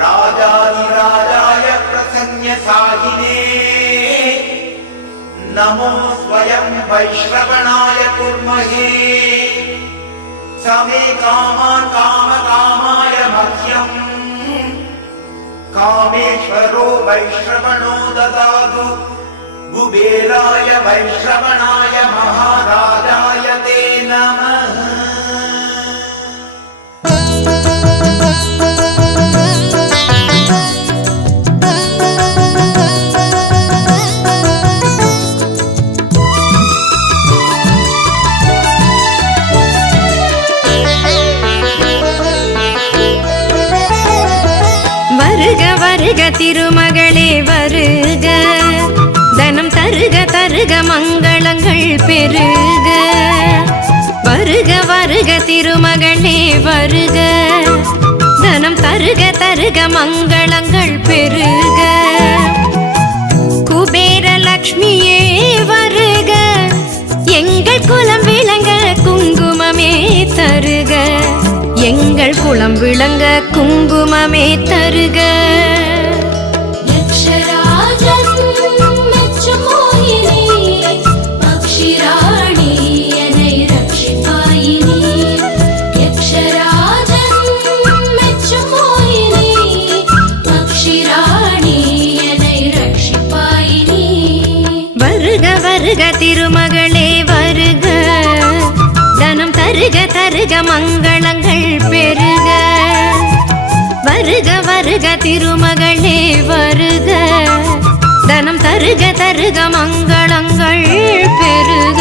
राजाधिराजाय प्रसन्नसाहिने नमो स्वयं वैश्रवणाय कुर्महे समे कामान् कामकामाय मह्यम् कामेश्वरो वैश्रवणो ददातु कुबेराय वैश्रवणाय महाराजाय ते नमः। வருக வருக திருமகளே வருக, தனம் தருக தருக மங்களங்கள் பெருக. வருக வருக திருமகளே வருக, தனம் தருக தருக மங்களங்கள் பெருக. குபேர லக்ஷ்மியே வருக, எங்கள் குலம் விளங்க குங்குமமே தருக. எங்கள் குலம் விளங்க குங்குமமே தருக. வருக வருக திருமகளே வருக, தனம் தருக தருக மங்களங்கள் பெருக. வருக வருக திருமகளே வருக, தனம் தருக தருக மங்களங்கள் பெருக.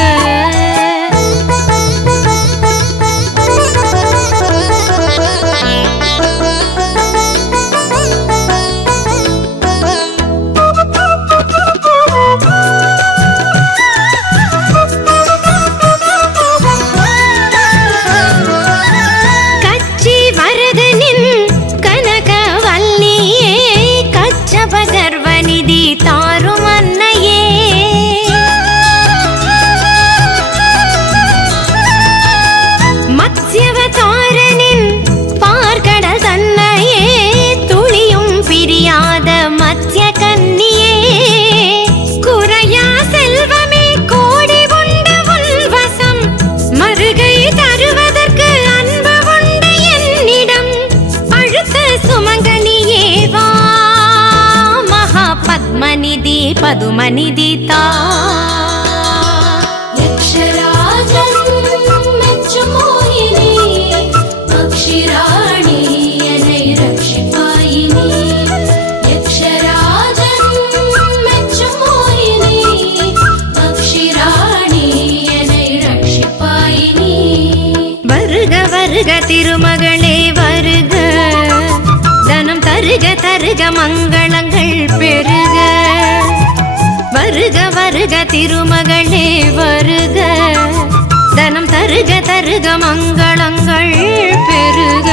பத்மநிதி பதுமநிதி தா. வருக வருக திருமகளே வருக, தனம் தருக தருக மங்களங்கள் பெருக. வருக வருக திருமகளே வருக, தனம் தருக தருக மங்களங்கள் பெருக.